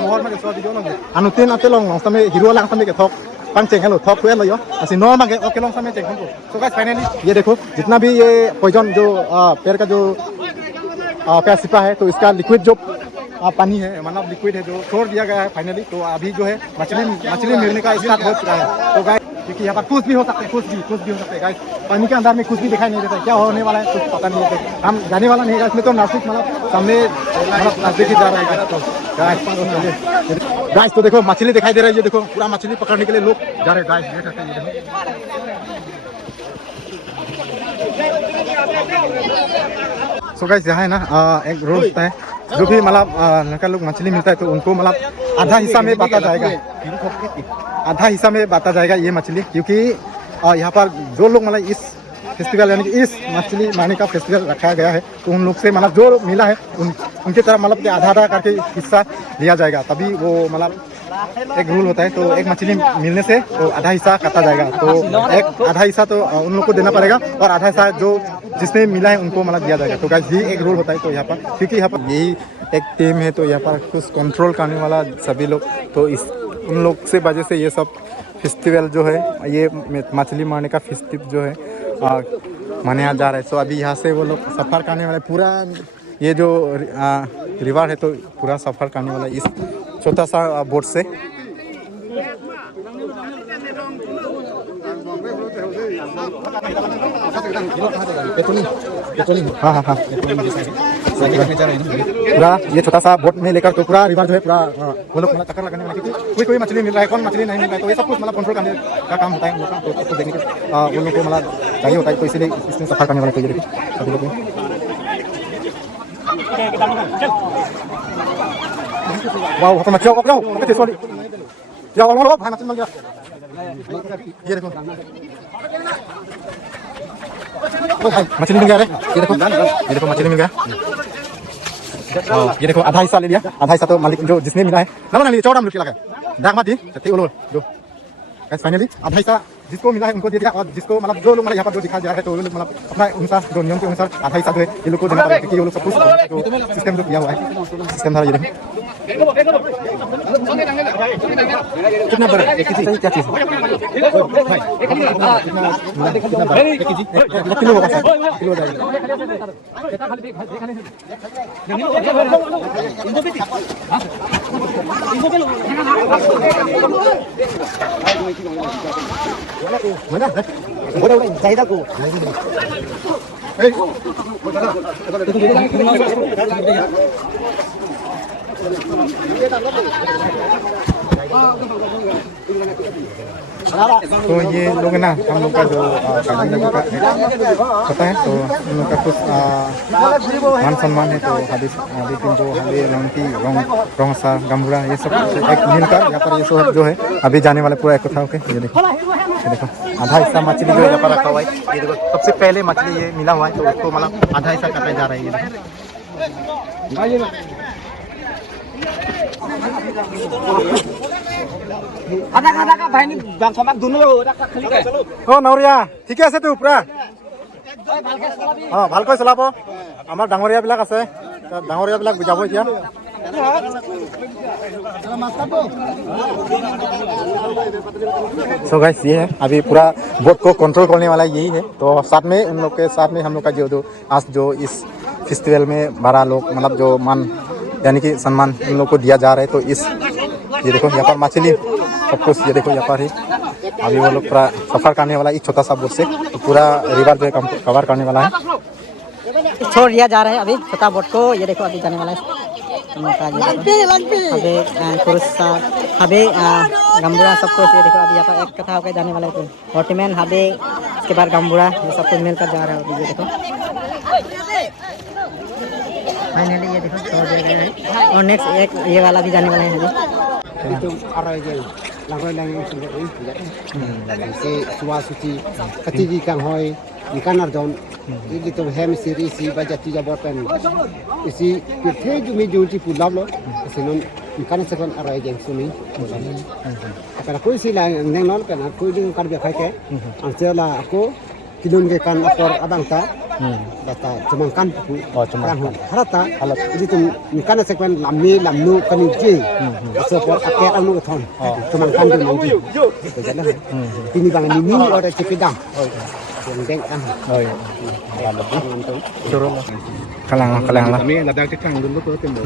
mohor ma ke so di jo lo anu tin ate long same hiru alang same ke thok punch Cheng hello थॉक हुए लो यो ऐसे normal के okay long समय Cheng हमको। So guys finally ये देखो जितना भी ये पॉइजन जो पेड़ का जो क्या सिपा है, तो इसका लिक्विड जो पानी है मतलब लिक्विड है जो छोड़ दिया गया है फाइनली। तो अभी जो है मछली मिलने का स्टार्ट हो चुका है। तो गाइस क्योंकि यहाँ पर कुछ भी हो सकता है, कुछ भी हो सकता है गाइस। पानी के अंदर में कुछ भी दिखाई नहीं देता, क्या होने वाला है कुछ पता नहीं है। हम जाने वाला नहीं है इसमें, तो नासिक मतलब सामने मतलब नजदीक ही जा रहा है गाइस। तो देखो मछली दिखाई दे रही है, देखो पूरा मछली पकड़ने के लिए लोग जा रहे हैं गाइस, देख सकते हैं ये। सो गाइस यहाँ है ना एक रोड होता है, जो भी मतलब लड़का लोग मछली मिलता है तो उनको मतलब आधा हिस्सा में बांटा जाएगा, आधा हिस्सा में बांटा जाएगा ये मछली। क्योंकि यहाँ पर जो लोग मतलब इस फेस्टिवल यानी कि इस मछली मारने का फेस्टिवल रखा गया है, तो उन लोग से मतलब जो मिला है उनके तरफ मतलब कि आधा आधा करके हिस्सा लिया जाएगा, तभी वो मतलब एक रूल होता है। तो एक मछली मिलने से तो आधा हिस्सा काटा जाएगा, तो एक आधा हिस्सा तो उन लोग को देना पड़ेगा और आधा हिस्सा जो जिसने मिला है उनको मतलब दिया जाएगा। तो गाइस ये एक रूल होता है। तो यहाँ पर क्योंकि यहाँ पर यही एक टीम है, तो यहाँ पर कुछ कंट्रोल करने वाला सभी लोग, तो इस उन लोग से वजह से ये सब फेस्टिवल जो है, ये मछली मारने का फेस्टिवल जो है मनाया जा रहा है। सो अभी यहाँ से वो लोग सफ़र करने वाले, पूरा ये जो रिवर है तो पूरा सफ़र करने वाला इस छोटा सा बोट से। हाँ पूरा ये छोटा सा बोट में लेकर तो पूरा रिवर जो है पूरा वो लोग मतलब चक्कर लगाने वाले, क्योंकि कोई मछली मिल रहा है, कौन मछली नहीं मिल रहा है, तो ये सब कुछ मतलब कंट्रोल करने का काम होता है उन लोग का। तो उसको देखने के उन लोग को मतलब चाहिए होता है, तो इसीलिए इसमें सफर करने वाले तो ये देखिए सभी लोग। वाह तो मछली जाओ ओके सॉरी जाओ लो भाई मछली मिल गया, ये देखो मछली मिल गया रे, ये देखो मछली मिल गया। ये देखो आधा हिस्सा ले लिया, आधा हिस्सा तो मालिक जो जिसने मिला है ना लिए 14 मिनट लगा दाग मत दी जो फाइनली आधा हिस्सा जिसको मिला है उनको दे दिया, और जिसको मतलब जो लोग मतलब यहाँ पर जो दिखा जा रहा है तो वो लोग मतलब अपना अनुसार जो नियम के अनुसार आधा हिस्सा जो है ये लोग को देना पड़ेगा, क्योंकि ये लोग सब कुछ जो सिस्टम जो किया हुआ है सिस्टम था। ये देखो कितना बड़ा एक चीज क्या चीज कितना बड़ा एक चीज किलो होगा, kilo mana udah saya aku तो ये लोग ना हम लोग का जो शादी का पता है, तो उन लोग का कुछ मान सम्मान है। तो हादी जो हादी लंकी रंग सा गम्बुरा ये सब एक मिलकर यहाँ पर ये सब जो है अभी जाने वाले पूरा इकट्ठा होके ये देखो आधा हिस्सा मछली जो यहाँ पर रखा हुआ है। ये देखो सबसे पहले मछली ये मिला हुआ है, तो उसको मतलब आधा हिस्सा काटा जा रहा है। ये आधा भाई गांव समाज दोनों ओ नवरिया ठीक আছে তো পুরা ভালকৈ চলাব। আমাৰ ডাঙৰীয়া বিলাক আছে, ডাঙৰীয়া বিলাক যাব এতিয়া। सो गाइस ये है अभी पूरा बोट को कंट्रोल करने वाला यही है। तो साथ में उन लोग के साथ में हम लोग का जो आज जो इस फेस्टिवल में बड़ा लोग मतलब जो मान यानी कि सम्मान उन लोग को दिया जा रहा है। तो इस ये देखो यहाँ पर मछली सब कुछ ये देखो यहाँ पर ही अभी वो लोग पूरा सफर करने वाला एक छोटा सा बोट से, तो पूरा रिवर जो है कवर करने वाला है। छोड़ दिया जा रहा है अभी छोटा बोट को, ये देखो अभी जाने वाला है हबे गम्बुरा सब कुछ। ये देखो अभी यहाँ पर एक कथा होकर जाने वाला है, तो हॉटमैन हबे उसके बाद गम्बुरा ये सब कुछ मिलकर जा रहा है। ये देखो फाइनली ये देखो छोड़ दिया गया है, और नेक्स्ट एक ये वाला भी जाने वाला है अभी। langkoi lang sendiri si suasuci ketiga kang hoi ikan ardon ini tu hem siri si baca tiga buatan isi pirte jumi juji pulau lo sinon ikan sekon arai jeng suni karena aku isi lang neng non karena aku jeng karbi kai angcela aku kilun ke kan akor abang ta data cuma kan kan harata jadi tu ikan sekon lamni lamnu kaniji support akek anu thon cuma kan tu nanti ini bang ini ada cepidang yang deng kan kalang lah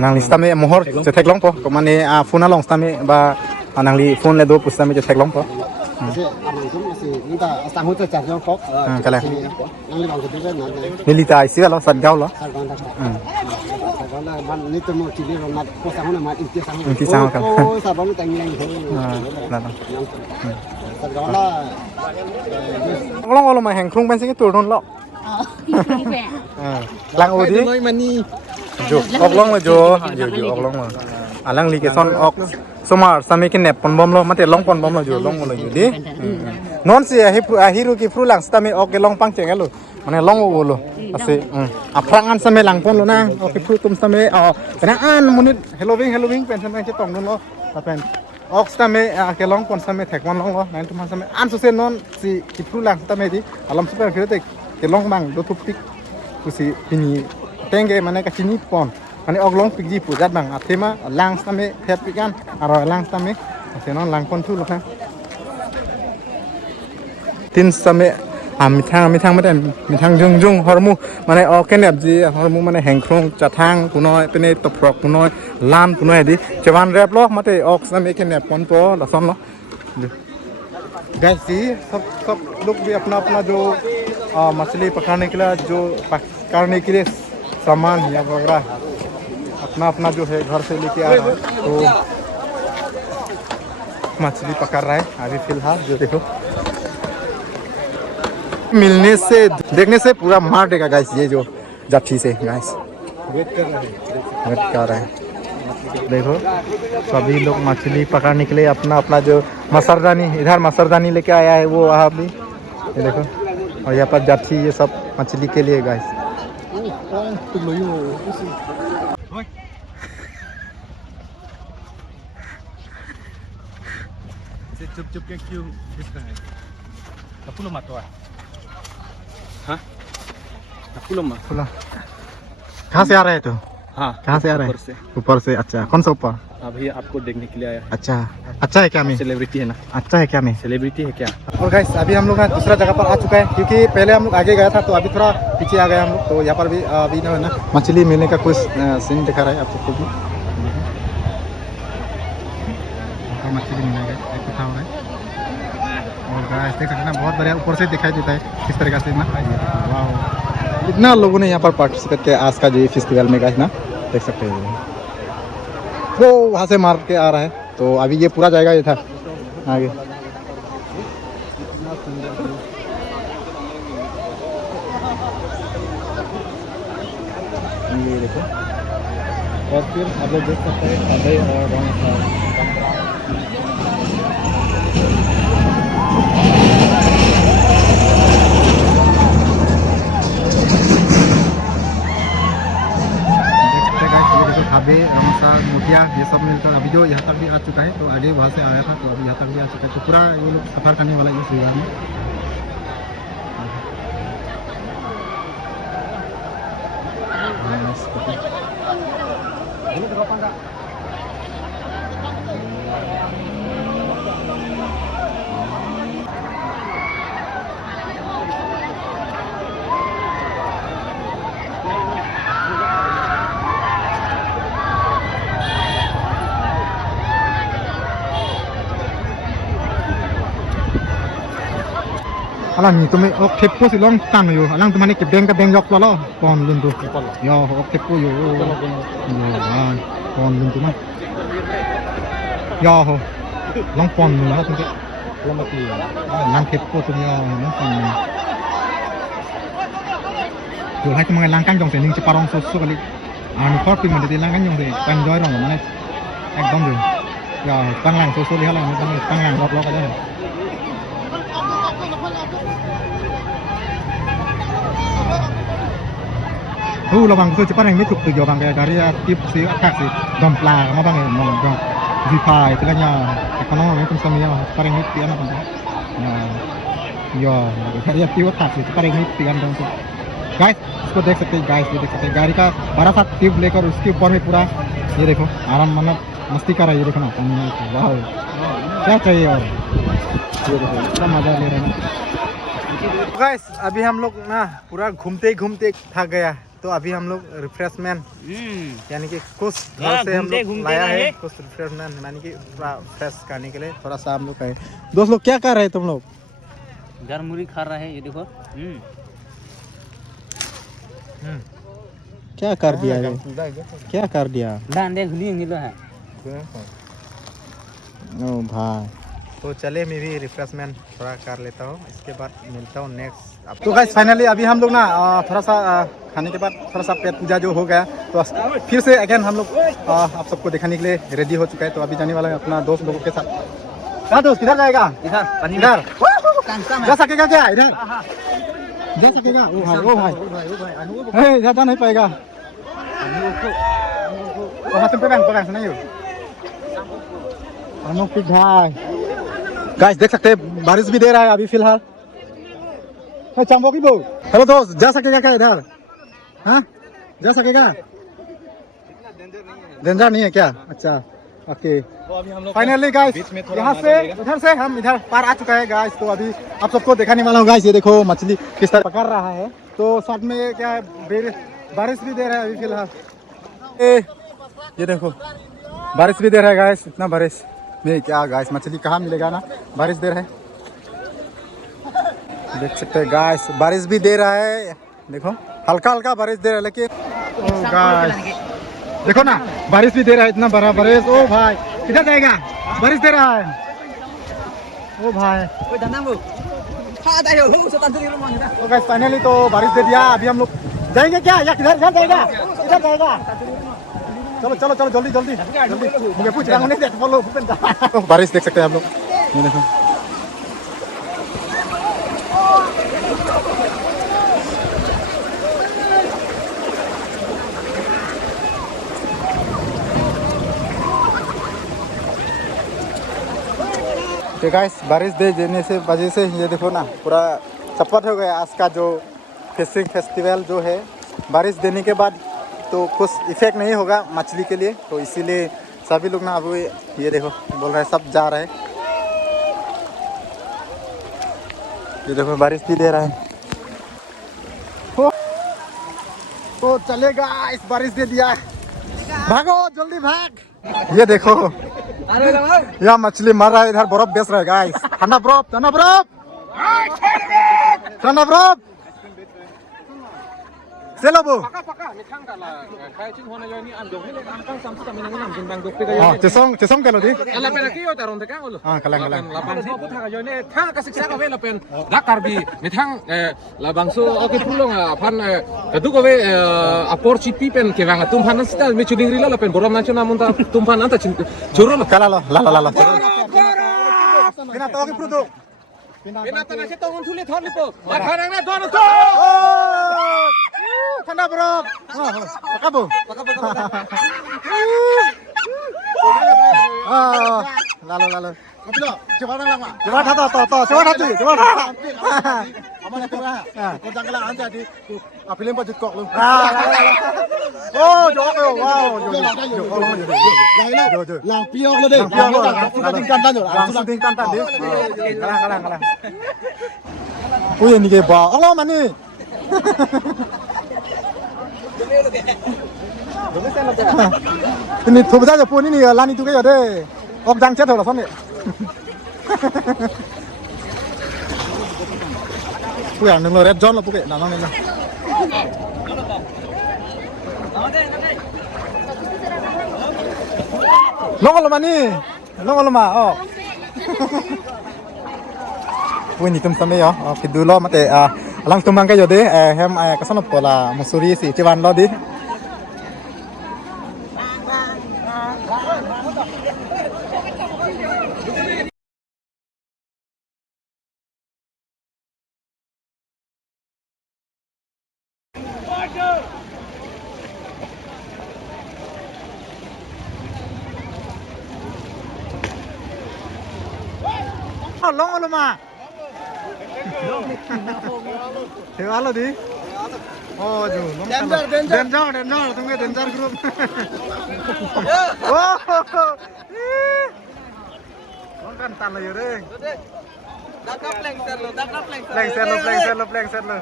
nang lista me mohor cetek long po komane funa long sta me ba nang li phone le do pusta me cetek long po Kasi amang kum kasi minta sangu tu cari orang kok. Kalah. Nang lebang kedua kan nanti. Milita isi kalau sadgau loh. Sarban tak. Sarban lah man ni tu mau cili orang nak kok sangu nama inti sangu. Inti sangu kan. Oh sarban tu tengah yang tu. Nah. Sarban lah. Long mah hang krung ben sing tur non lo. Lang odi. Nói mà ni. Jo, ok long là jo. Jo ok long mà. Lang li cái son ok. Somar sami cái nẹp pon bom lo, mate long pon bom lo jo long lo jo di. Non si hiru ki fru lang stami ok long pang cheng lo. Mane long o lo. Ase aprangan sami lang pon lo na. Ok fru tum sami kana an munit Halloween pen sami che tong non lo. Ta pen ok stami ke long pon sami thek mon long lo. Nan tum sami an su se non si ki fru lang stami di. Alam super fir te ke long bang do tu pik kusi pini tenge mana ka chini pon mane og long pik ji pujat bang athema lang stame thep pikan aro lang stame senon lang pon thu lokha tin stame mithang mate mithang jung hormu mane ok kenep ji hormu mane hengkrong chathang punoi pene toprok punoi lan punoi di chewan rep lo mate ok stame kenep pon po la son lo guys जी सब लोग भी अपना अपना जो मछली पकड़ने के लिए जो पकड़ने के लिए सामान या वगैरह अपना अपना जो है घर से लेके आ रहा है तो मछली पकड़ रहा है अभी फिलहाल जो देखो मिलने से देखने से पूरा मार देगा गाइस ये जो जाठी से गाइस वेट कर रहे हैं देखो सभी लोग मछली पकड़ने के लिए अपना अपना जो मसरदानी इधर मसरदानी लेके आया है वो वहाँ भी ये देखो और यहाँ पर जाठी ये सब मछली के लिए गाइस चुप के क्यों खींचता है फूलो मत हाँ फूलो कहाँ से आ रहे है तो हाँ कहाँ से आ रहे हैं ऊपर से अच्छा कौन सा ऊपर अभी आपको देखने के लिए आया अच्छा है क्या मैं सेलिब्रिटी है ना अच्छा है क्या मैं सेलिब्रिटी है क्या और गाइस अभी हम लोग दूसरा जगह पर आ चुका है क्योंकि पहले हम लोग आगे गया था तो अभी थोड़ा पीछे आ गए हम लोग तो यहाँ पर भी अभी ना मछली मिलने का कुछ सीन दिखा रहा है आप सबको भी मछली मिलेगा दिखा रहा है और गाइस देख सकते हैं बहुत बढ़िया ऊपर से दिखाई देता है किस तरीके से ना वाह इतना लोगों ने यहाँ पर पार्टिसिपेट किया आज का जो फेस्टिवल में गाइस ना देख सकते हैं वो वहाँ से मार के आ रहा है तो अभी ये पूरा जाएगा ये था आगे ये देखो और फिर आप लोग देख सकते हैं अभय और अभी रमसा मोतिया ये सब मिलकर अभी जो यहाँ तक भी आ चुका है तो आगे वहाँ से आया था तो अभी यहाँ तक भी आ चुका है तो पूरा ये लोग सफर करने वाला इस जगह में alam itu me ok tepo si long tan yo alang temane ke beng yok lo pon lun tu yo ok tepo yo pon lun tu mah yo long pon lun lah tu ke lang tepo tu yo long pon yo hai tu mangai langkan jong se ning ceparong susu kali anu kor pi man de langkan jong se pan joy rong mane ekdom jo yo panglang susu li halang panglang lok aja Lubang tu cepat yang itu tu jawab bang dari tip si attack si dompla, apa bang yang dom defy, istilahnya ekonomi itu semuanya cepat yang itu apa bang? Ya, dari tip attack si cepat yang itu kan dong tu. Guys, इसको देख सकते हैं guys, ये देख सकते हैं गाड़ी का बड़ा सा टिप लेकर उसके ऊपर में पूरा ये देखो आराम मतलब मस्ती कर रहा है ये देखो ना वाह क्या चाहिए और ये देखो क्या मजा ले रहे हैं गाइस अभी हम लोग ना पूरा घूमते थक गया तो अभी हम लोग रिफ्रेशमेंट यानी कि कुछ घर से हम लोग लाया है कुछ रिफ्रेशमेंट यानी कि फ्रेश करने के लिए थोड़ा सा हम लोग का है। दोस्त लोग क्या कर रहे हैं तुम लोग? गरमुरी खा रहा है ये देखो। क्या कर दिया ये? क्या कर दिया? डांडे घुली मिलो है। ओ भाई तो चले मैं भी रिफ्रेशमेंट थोड़ा कर लेता हूँ, इसके बाद मिलता हूँ नेक्स्ट। तो गाइस फाइनली अभी हम लोग ना थोड़ा सा खाने के बाद थोड़ा सा पेट पूजा जो हो गया तो फिर से अगेन हम लोग आप सबको दिखाने के लिए रेडी हो चुका है। तो अभी जाने वाला है अपना दोस्त लोगों के साथ। कहाँ दोस्त किधर जाएगा? इधर जा सकेगा क्या? इधर जा सकेगा? ओ भाई इधर जा नहीं पाएगा। गाइस देख सकते हैं बारिश भी दे रहा है अभी फिलहाल। हेलो दोस्त जा सकेगा क्या इधर? हाँ जा सकेगा? डेंजर नहीं है क्या? अच्छा ओके। फाइनली गाइस यहाँ से इधर से हम इधर पार आ चुका है गाइस। तो अभी आप सबको दिखाने वाला हूँ गाइस। ये देखो मछली किस तरह पकड़ रहा है। तो साथ में क्या है बारिश भी दे रहा है अभी फिलहाल। ये देखो बारिश भी दे रहा है गाइस। इतना बारिश में क्या गाइस मछली कहाँ मिलेगा ना, बारिश दे रहा है देख सकते हैं गाइस। बारिश भी दे रहा है देखो हल्का हल्का बारिश दे रहा है लेकिन ओ गाइस देखो ना बारिश भी दे रहा है इतना बड़ा बारिश। ओ भाई किधर जाएगा? बारिश दे रहा है ओ भाई। तो गाइस फाइनली तो बारिश दे दिया। अभी हम लोग जाएंगे क्या या किधर जाएगा? किधर जाएगा? चलो चलो चलो जल्दी जल्दी जल्दी मुझे पूछ रहा हूँ नहीं फॉलो। तो बारिश देख सकते हैं आप लोग ये देखो। तो गाइस बारिश दे देने से वजह से ये देखो ना पूरा चपट हो गया आज का जो फिशिंग फेस्टिवल जो है। बारिश देने के बाद तो कुछ इफेक्ट नहीं होगा मछली के लिए, तो इसीलिए सभी लोग ना अभी ये देखो बोल रहे हैं सब जा रहे हैं। ये देखो बारिश भी दे रहा है तो चलेगा। इस बारिश दे दिया भागो जल्दी भाग। ये देखो यहाँ मछली मर रहा है इधर बर्फ बेच रहा है गाइस। ठंडा बर्फ ठंडा बर्फ ठंडा बर्फ सेलोबो चेसोंग kalau di ala pena kiyo taron te kang ulo kalang lapang so putha ka yone thang ka siksa ka vela pen dakar bi mithang labang so oke pulong pan du ko ve apor chipi pen ke wanga tumpan sta me chuding rila pen borom na chuna munta tumpan anta churo kala la kena to ke prudo pena ta na se tongon thule thon lipo mathana na don to ठंडा बर्फ पकाबो लालो coba hati kau janganlah anda di pilih baju kok lu. Oh jauh wow lang piok lu deh langsung tingkan tadi kalah oh ini ke ba Allah mani ini tuh saja pun ini lani tu kayak deh ok jang chết rồi là xong Pui ang nung red zone lah pukul, nanang nila. Nongol lama oh. Pui ni tum sampai ya, kidulo mate alang tumbang kayo deh, hem kasano pola musuri si ciwan lo di. Long lama. Halo di. Oh ju. Danger, tunggu danger group. Oh. Kan tan lah yure. Lengser lo.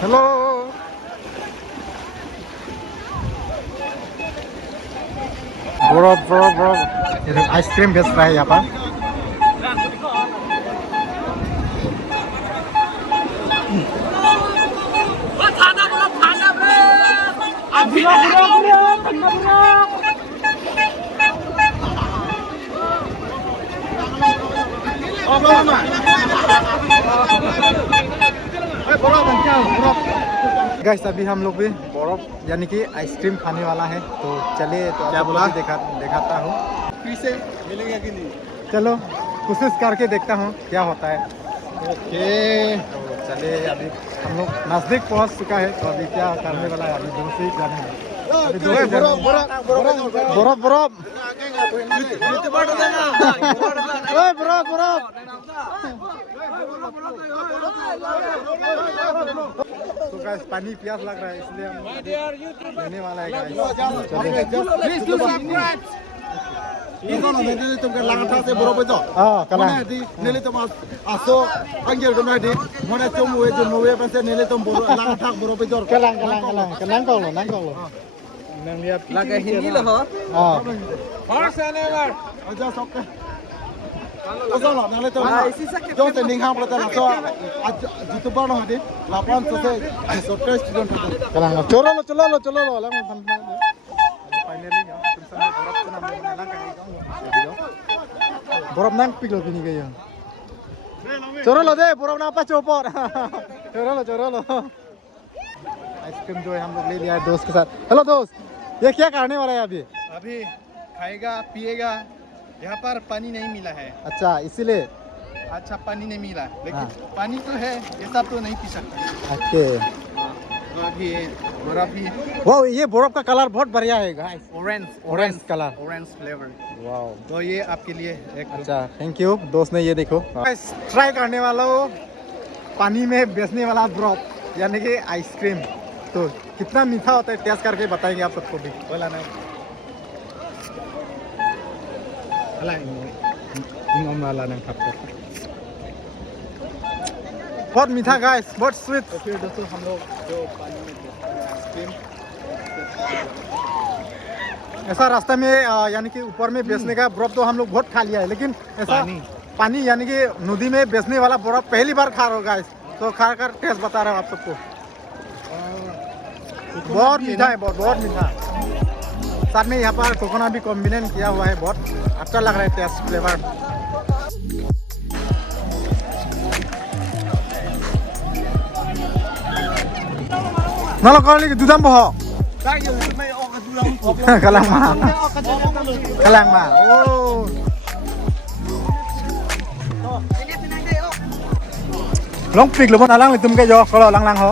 Hello बर्फ ये ice cream बेच रहा है यहाँ पर guys अभी हम लोग भी बर्फ यानी कि आइसक्रीम खाने वाला है तो चलिए तो क्या बोला दिखाता हूँ फिर से मिलेगा कि नहीं चलो कोशिश करके देखता हूँ क्या होता है ओके तो चलिए अभी हम लोग नज़दीक पहुँच चुका है तो अभी क्या करने वाला है अभी दो से जाने हैं अभी दो से बर्फ तो गाइस पानी प्यास लग रहा है इसलिए हम लेने वाला है गाइस तुमके लांगथा से बरो बजो कला दी नेले तुम आसो अंगेल को नादी मोने चोमुए जुमुए पंसे नेले तुम बरो लांगथा बरो बजो कलां कौन नंग lihat laga hindi lah ho aja sok Asal lah, nanti tu, jauh tending ham pula terlalu, so, jitu baru nanti, lapan selesai, software student tu. Kalan चलो लंग बर्फ नंग पिघल भी नहीं गई चोरो लो दे बर्फ ना पाचो पर चोरो लो आइसक्रीम जो है हम लोग ले लिया है दोस्त के साथ हेलो दोस्त ये क्या करने वाला है अभी खाएगा पिएगा यहाँ पर पानी नहीं मिला है अच्छा इसीलिए अच्छा पानी नहीं मिला लेकिन पानी तो है ये सब तो नहीं पी सकता ओके अभी बर्फ भी वाह ये बर्फ का कलर बहुत बढ़िया है guys orange colour orange flavour वाह तो ये आपके लिए एक अच्छा थैंक यू दोस्त ने ये देखो ट्राई करने वाला हो पानी में बेचने वाला बर्फ यानी कि आइसक्रीम तो कितना मीठा होता है टेस्ट करके बताएंगे आप सबको भी बोला नहीं बहुत मीठा गाइस बहुत स्वीट तो फिर दोस्तों हम लोग जो पानी में आइसक्रीम ऐसा रास्ता में यानी कि ऊपर में बेचने का बर्फ तो हम लोग बहुत खा लिया है लेकिन ऐसा पानी यानी कि नदी में बेचने वाला बर्फ पहली बार खा रहा हो गाइस तो खा कर टेस्ट बता रहा हूँ आप सबको बहुत मीठा है बहुत मीठा साथ में यहाँ पर कोकोनट भी कॉम्बिनेट किया हुआ है बहुत अच्छा लग रहा है taste flavour Nalo kali ke dudam boh. Kalang mah. Oh. Long pik lo pun alang itu mungkin jo kalau lang ho.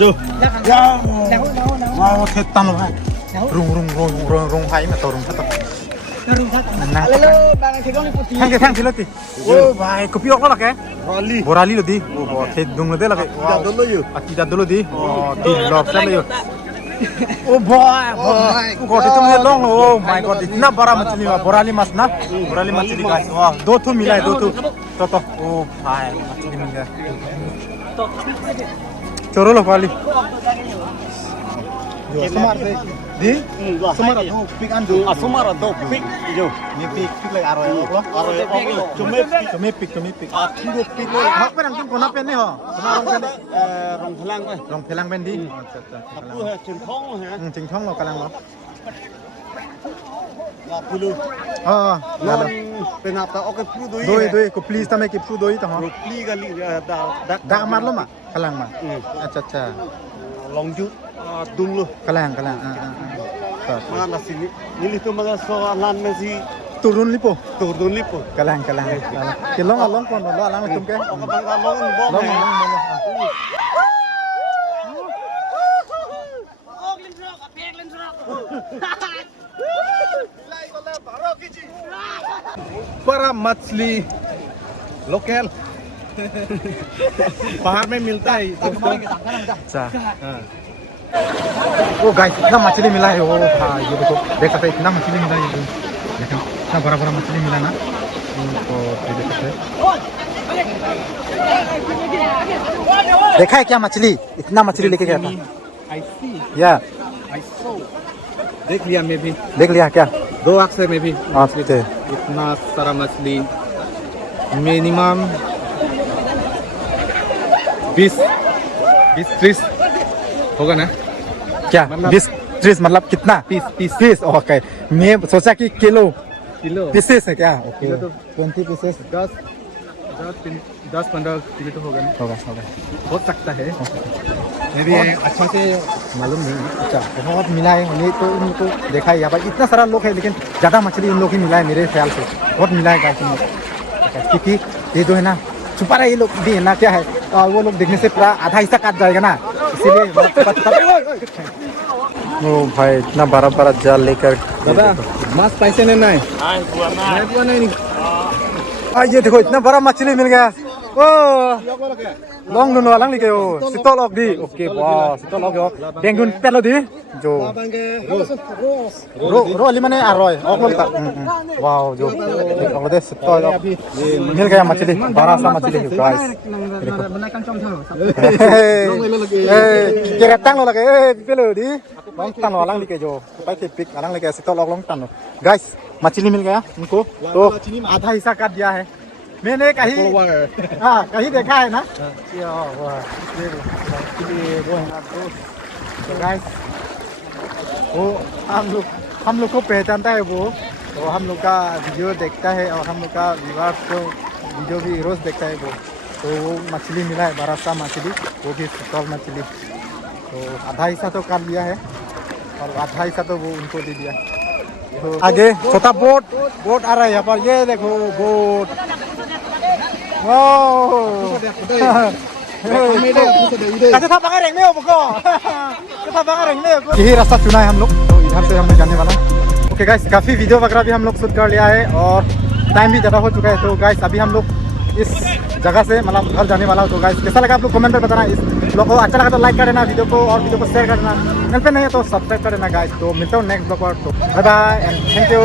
Jo. Ya. Mau ketan lo hai. Rung hai mà tao rung thắt. Thang thilo ti. Oh bhai, kopi ok lo ke? Borali lo di. Oh boh, khet dung lo de lo ke. Tidak dulu di. Oh, di lock sa lo. Oh boy, God itu मुझे long oh my God इतना बड़ा मछली है बोराली मछली guys वाह दो ठो मिला है तो oh भाई मछली मिल गया चोरो लो वाली Sumar di Sumar do pik andu Sumar do pik jo ni pik lagi aroy lo cumi pik kilo pik lo hak pe nang tim kona pen ni ho rong phelang pen di aku hai ching thong lo kalang lo pulu non penata oke pulu doi ko please tame ki pulu doi ta ho pli gali da mar lo ma kalang ma acha long jut dung lo kalang mana sini ini tu mana soalan masih turun lipo kalang ke long kon lo alang tum ke long मछली local बाहर में मिलता है अच्छा वो guys इतना मछली मिला है वो हाँ ये देखो देख सकते हैं इतना मछली मिला है ये देखो इतना बड़ा बड़ा मछली मिला ना तो ये देख सकते हैं देखा है क्या मछली इतना मछली लेके गया था या देख लिया मैं भी देख लिया क्या 2 अक्सर में भी अच्छा इतना सारा मछली मिनिमम 20-30 होगा ना क्या 20-30 मतलब कितना पीस ओके मैं सोचा कि किलो पीसेस है क्या ओके 20 पीसेस 10-15 किलो तो होगा ना होगा हो सकता है मैं भी अच्छा से मालूम नहीं अच्छा बहुत मिला है ये तो उनको देखा है यहाँ पर इतना सारा लोग है लेकिन ज़्यादा मछली उन लोग ही मिला है मेरे ख्याल से बहुत मिला है गाइस क्योंकि ये जो है ना छुपा रहा है ये लोग भी है ना क्या है वो लोग देखने से पूरा आधा हिस्सा काट जाएगा ना इसीलिए ओ भाई इतना बड़ा जाल लेकर दादा माछ पैसे नहीं ये देखो इतना बड़ा मछली मिल गया ओ लॉन्ग दुनो लंग लिखे ओ सितो लॉक दी ओके वाह सितो लॉक यो बेंगुन पेलो दी जो रो अली माने आरोय ओकल का वाह जो ओकले सितो लॉक मिल गया मछली बड़ा सा मछली है गाइस केरा टांग लो लगे ए पेलो दी लॉन्ग टांग लो लंग लिखे जो पैसे पिक लंग लिखे सितो लॉक लॉन्ग टांग गाइस मछली मिल गया उनको तो आधा हिस्सा काट दिया है मैंने कहीं देखा है ना वो हम लोग को पहचानता है वो तो हम लोग का वीडियो देखता है और हम लोग का विवाह को वीडियो भी रोज देखता है वो तो वो मछली मिला है बड़ा सा मछली वो भी सितौल मछली तो आधा हिस्सा तो काट लिया है और आधा हिस्सा तो वो उनको दे दिया तो आगे छोटा बोट आ रहा है यहाँ पर ये देखो बोट यही रास्ता चुना है हम लोग तो इधर से हम लोग जाने वाला ओके गाइस काफ़ी वीडियो वगैरह भी हम लोग शूट कर लिया है और टाइम भी ज़्यादा हो चुका है तो गाइस अभी हम लोग इस जगह से मतलब घर जाने वाला हूँ तो गाइस कैसा लगा आप लोग कमेंट में बताना इस ब्लॉग को अच्छा लगा तो लाइक कर देना वीडियो को और वीडियो को शेयर कर देना चैनल पे नहीं है तो सब्सक्राइब कर देना गाइस तो मिलता हूँ नेक्स्ट ब्लॉग पर तो bye bye and thank you